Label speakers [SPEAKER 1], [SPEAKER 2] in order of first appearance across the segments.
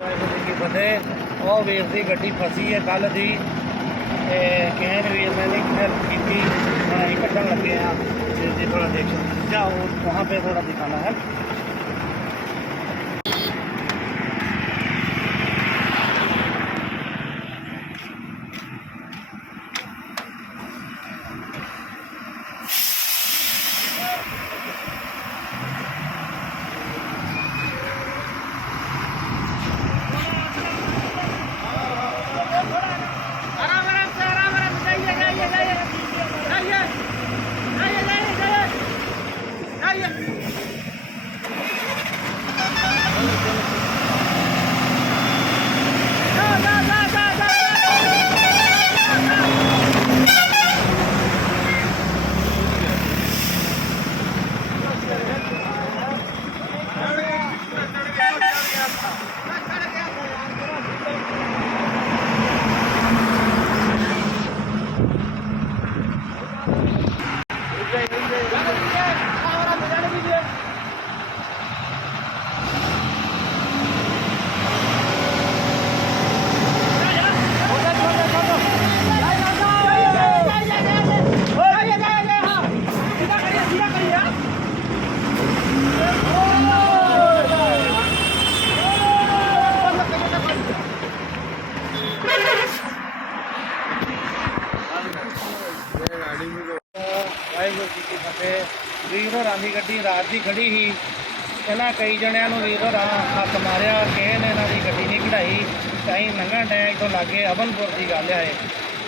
[SPEAKER 1] ਕੀ ਫਤਿਹ ਉਹ ਵੀਰ ਦੀ ਗੱਡੀ ਫਸੀ ਹੈ ਕੱਲ ਦੀ। ਤੇ ਕਹਿਣ ਵੀਰ ਨੇ ਨੇ ਖੈਰ ਕੀਤੀ ਹੁਣ ਅਸੀਂ ਕੱਢਣ ਲੱਗੇ ਆ। ਜੇ ਜੇ ਥੋੜਾ ਦੇਖੋ ਜਾਓ ਵਹਾਂ
[SPEAKER 2] ਪੇ ਥੋੜਾ ਦਿਖਾਣਾ ਹੈ।
[SPEAKER 1] ਵਾਹਿਗੁਰੂ ਜੀ ਕੀ ਫਤਿਹ। ਵੀਰ ਹੋਰਾਂ ਦੀ ਗੱਡੀ, ਰਾਤ ਦੀ ਖੜੀ ਸੀ। ਇਹਨਾਂ ਕਈ ਜਣਿਆਂ ਨੂੰ ਵੀਰ ਹੋਰਾਂ ਹੱਥ ਮਾਰਿਆ, ਕਿਸੇ ਨੇ ਇਹਨਾਂ ਦੀ ਗੱਡੀ ਨਹੀਂ ਕਢਾਈ। ਅਸੀਂ ਲੰਘਣ ਡਏ ਤੋਂ ਲਾਗੇ ਅਵਨਪੁਰ ਦੀ ਗੱਲ ਹੈ ਇਹ।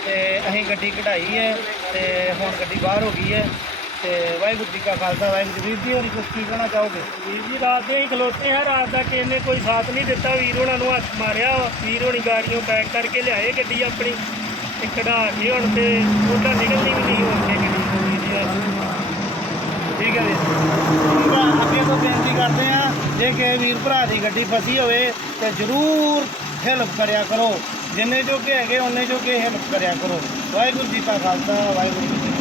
[SPEAKER 1] ਤੇ ਅਸੀਂ ਗੱਡੀ ਕਢਾਈ ਹੈ ਤੇ ਹੁਣ ਗੱਡੀ ਬਾਹਰ ਹੋ ਗਈ ਹੈ। ਤੇ ਵਾਹਿਗੁਰੂ ਜੀ ਕਾ ਖਾਲਸਾ, ਵਾਹਿਗੁਰੂ ਜੀ ਵੀਰ ਜੀ, ਹੋਰੀ ਕੁਛ ਕੀ ਕਹਿਣਾ ਚਾਹੋਗੇ?
[SPEAKER 3] ਵੀਰ ਜੀ, ਰਾਤ ਦੇ ਹੀ ਖਲੋਤੇ ਆ ਰਾਤ ਦਾ ਕਿਸੇ ਨੇ ਕੋਈ ਸਾਥ ਨਹੀਂ ਦਿੱਤਾ। ਵੀਰ ਹੋਣਾ ਨੂੰ ਹੱਥ ਮਾਰਿਆ। ਵੀਰ ਹੋਣੀ ਗਾੜੀਆਂ ਪੈਕ ਕਰਕੇ ਲਿਆਏ ਗੱਡੀ ਆਪਣੀ। ਤੇ ਕਢਾ ਕੇ ਹੁਣ ਤੇ ਉਹਦਾ ਨਿਕਲਦੀ ਵੀ ਨਹੀਂ ਹੋਣ ਕੇ ਗੱਡੀ ਤੋਂ ਵੀਰ ਜੀ ਅੱਜ।
[SPEAKER 1] ਠੀਕ ਹੈ ਵੀਰ ਠੀਕ ਆ ਅੱਗੇ ਤੋਂ ਬੇਨਤੀ ਕਰਦੇ ਆ ਵੀਰ ਭਰਾ ਦੀ ਗੱਡੀ ਫਸੀ ਹੋਵੇ ਤੇ ਜ਼ਰੂਰ ਹੈਲਪ ਕਰਿਆ ਕਰੋ। ਜਿੰਨੇ ਜੋ ਕਿ ਹੈਗੇ, ਉਹਨੇ ਕਿ ਹੈਲਪ ਕਰਿਆ ਕਰੋ। ਵਾਹਿਗੁਰੂ ਜੀ ਕਾ ਖਾਲਸਾ, ਵਾਹਿਗੁਰੂ ਜੀ